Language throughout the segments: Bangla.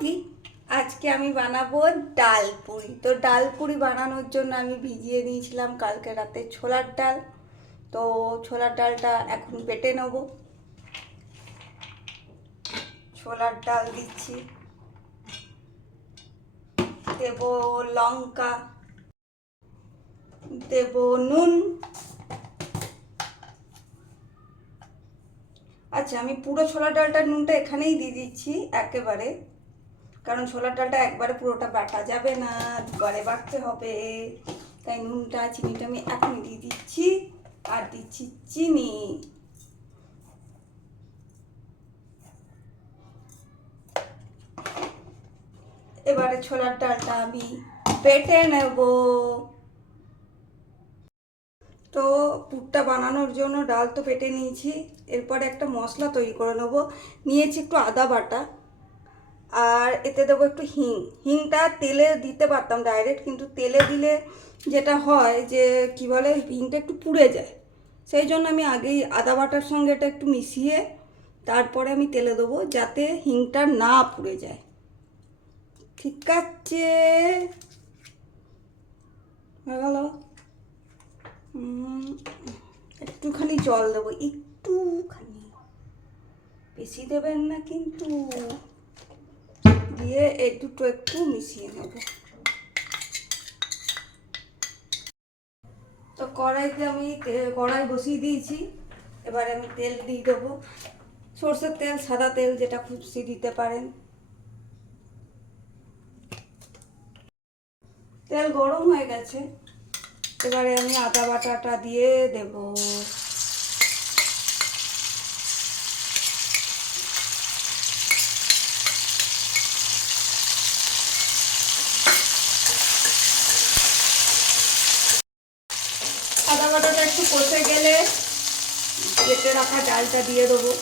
কি আজকে আমি বানাবো ডাল পুরি। তো ডাল পুরি বানানোর জন্য আমি ভিজিয়ে দিয়েছিলাম কালকে রাতে ছোলার ডাল। তো ছোলার ডালটা এখন বেটে নেব। ছোলার ডাল দিচ্ছি, দেব লঙ্কা, দেব নুন। আচ্ছা, আমি পুরো ছোলার ডালটার নুনটা এখানেই দিয়ে দিচ্ছি একেবারে, কারণ ছোলার ডালটা একবারে পুরোটা বাটা যাবে না, দুবারে বাটতে হবে। তাই নুনটা চিনিটা আমি এখন দিয়ে দিচ্ছি। আর দিচ্ছি চিনি। এবারে ছোলার ডালটা আমি বেটে নেব। তো পুরটা বানানোর জন্য ডাল তো বেটে নিয়েছি, এরপরে একটা মশলা তৈরি করে নেব। নিয়েছি একটু আদা বাটা, আর এতে দেবো একটু হিং। হিংটা তেলে দিতে পারতাম ডাইরেক্ট, কিন্তু তেলে দিলে যেটা হয় যে কি বলে, হিংটা একটু পুড়ে যায়। সেই জন্য আমি আগেই আদা বাটার সঙ্গে এটা একটু মিশিয়ে তারপরে আমি তেলে দেবো, যাতে হিংটা না পুড়ে যায়। ঠিক আছে, হয়ে গেল। একটুখানি জল দেবো, একটুখানি, বেশি দেবেন না কিন্তু। দিয়ে এই দুটো একটু মিশিয়ে নেব। তো কড়াইতে আমি কড়াই বসিয়ে দিয়েছি। এবারে আমি তেল দিয়ে দেবো, সর্ষের তেল, সাদা তেল, যেটা খুশি দিতে পারেন। তেল গরম হয়ে গেছে, এবারে আমি আদা বাটাটা দিয়ে দেব। আদা বাটাটা একটু কষে গেলে কেটে রাখা ডালটা দিয়ে দেবো।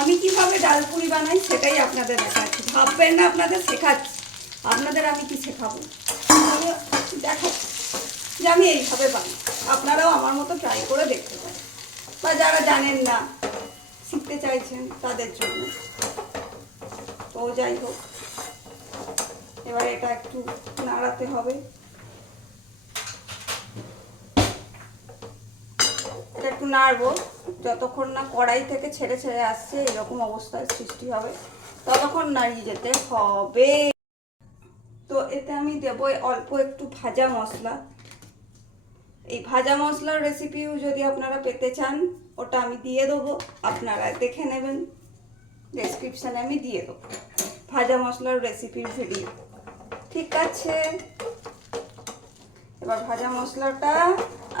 আমি কিভাবে ডাল পুরি বানাই সেটাই আপনাদের দেখাচ্ছি, ভাববেন না আপনাদের শেখাচ্ছি। আপনাদের আমি কি শেখাবো, আমি দেখাচ্ছি যে আমি এইভাবে বানাই। আপনারাও আমার মতো ট্রাই করে দেখতে পারেন, বা যারা জানেন না, শিখতে চাইছেন তাদের জন্য। তো যাই হোক, এবার এটা একটু নাড়াতে হবে। এটা একটু নাড়বো যতক্ষণ না কড়াই থেকে ছেড়ে ছেড়ে আসছে, এরকম অবস্থার সৃষ্টি হবে, ততক্ষণ নাড়িয়ে যেতে হবে। তো এতে আমি দেবো অল্প একটু ভাজা মশলা। এই ভাজা মশলার রেসিপিও যদি আপনারা পেতে চান, ওটা আমি দিয়ে দেবো, আপনারা দেখে নেবেন, ডেসক্রিপশানে আমি দিয়ে দেবো ভাজা মশলার রেসিপির ভিডিও। ঠিক আছে, এবার ভাজা মশলাটা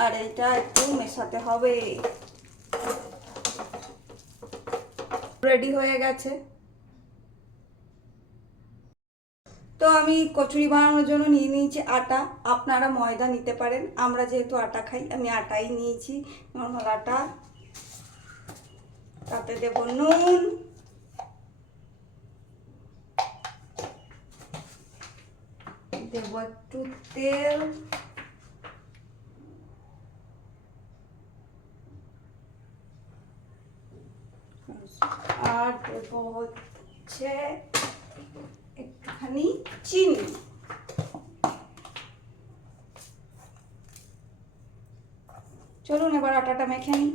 আর এইটা একটু মেশাতে হবে। রেডি হয়ে গেছে। তো আমি কচুরি বানানোর জন্য নিয়ে নিয়েছি আটা। আপনারা ময়দা নিতে পারেন, আমরা যেহেতু আটা খাই আমি আটাই নিয়েছি, নর্মাল আটা। তাতে দেব নুন, দেব একটু তেল, আর দেব হচ্ছে একটুখানি চিনি। চলুন এবার আটাটা মেখে নিই।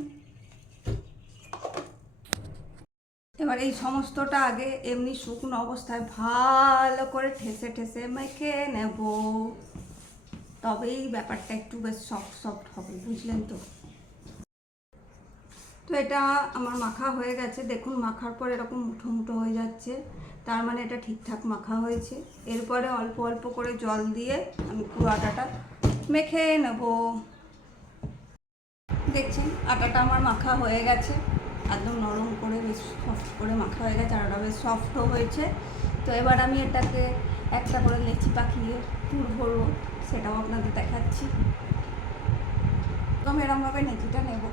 এবার এই সমস্তটা আগে এমনি শুকনো অবস্থায় ভালো করে ঠেসে ঠেসে মেখে নেব, তবেই ব্যাপারটা একটু বেশ সফট সফট হবে, বুঝলেন তো। তো এটা আমার মাখা হয়ে গেছে, দেখুন মাখার পর এরকম মুঠো মুঠো হয়ে যাচ্ছে, তার মানে এটা ঠিকঠাক মাখা হয়েছে। এরপরে অল্প অল্প করে জল দিয়ে আমি পুরো আটাটা মেখে নেব। দেখছেন আটাটা আমার মাখা হয়ে গেছে, একদম নরম করে বেশ সফট করে মাখা হয়ে গেছে, আর ওটা বেশ সফটও হয়েছে। তো এবার আমি এটাকে একটা করে লেচি পাকিয়ে পুর ভরবো, সেটাও আপনাদের দেখাচ্ছি। তো এরকমভাবে লেচিটা নেব,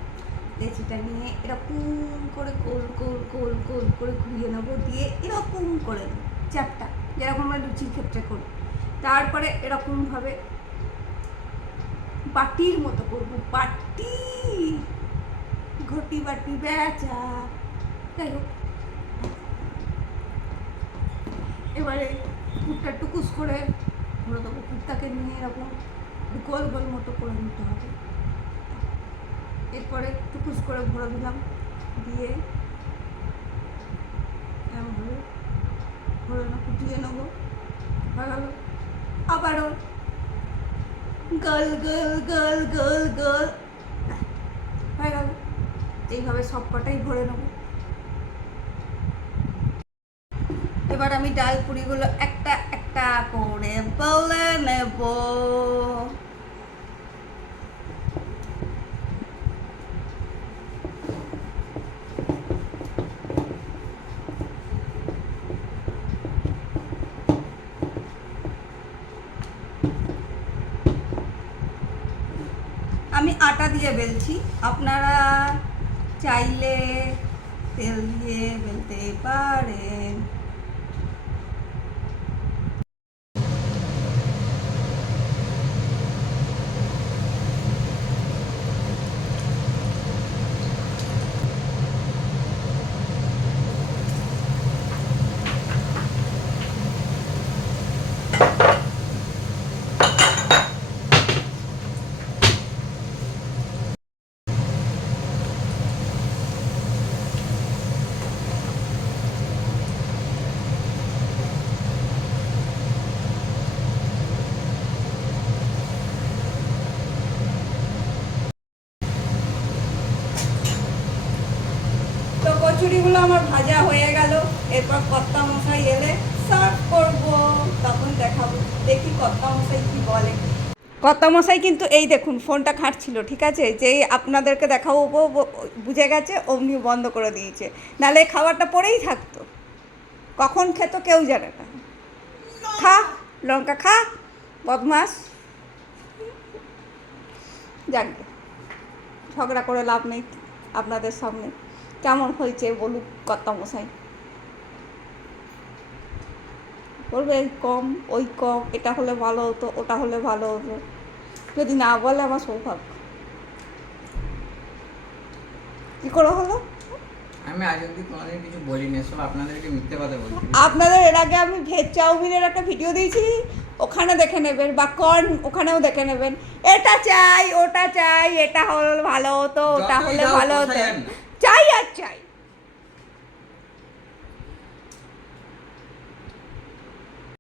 লেচিটা নিয়ে এরকম করে গোল গোল গোল গোল করে ঘুরিয়ে নেবো, দিয়ে এরকম করে দেবো চ্যাপটা, যেরকম আমরা লুচির ক্ষেত্রে করি। তারপরে এরকমভাবে বাটির মতো করবো, বাটি পট্টি বাটি বেচা। যাই হোক, এবারে পুরটা টুকুস করে ভরে দেবো। পুরটাকে নিয়ে এরকম গোল গোল মতো করে নিতে হবে। এরপরে টুকুস করে ভরে দিলাম, দিয়ে ভরে না ফুটিয়ে নেবো। হয়ে গেল। আবারও গোল গোল গোল গোল গোল হয়ে গেল। এইভাবে সব কটাই ভরে নেব। এবার আমি ডাল পুরিগুলো একটা একটা করে বলে নেব। আমি আটা দিয়ে বেলছি, আপনারা চাইলে তেল দিয়ে বেলতে পারেন। তো কচুরিগুলো আমার ভাজা হয়ে গেল। এরপর কর্তা মশাই এলে সার্ভ করব, তখন দেখাবো। দেখি কর্তা মশাই কি বলে। কর্তা মশাই কিন্তু এই দেখুন ফোনটা ঘাঁটছিল, ঠিক আছে, যেই আপনাদেরকে দেখাবো বুঝে গেছে, অমনি বন্ধ করে দিয়েছে, নাহলে খাবারটা পড়েই থাকতো। কখন খেত কেউ জানে না। খা লঙ্কা খা, বদমাস। যাক, ঝগড়া করে লাভ নেই আপনাদের সামনে। কেমন হয়েছে বলুক কর্তা মশাই। বলবে এই কম, ওই কম, এটা হলে ভালো হতো, ওটা হলে ভালো হতো। যদি না বলে আমার সৌভাগ্য। কি করে হলো? আমি আজ অব্দি কোনোদিন কিছু বলিনি, সব আপনাদেরকে মিথ্যে কথা বলছি। আপনাদের এর আগে আমি ভেজ চাউমিনের একটা ভিডিও দিয়েছি, ওখানে দেখে নেবেন, বা কর্ন ওখানেও দেখে নেবেন। এটা চাই, ওটা চাই, এটা হলে ভালো হতো, ওটা হলে ভালো হতো, চাই আর চাই।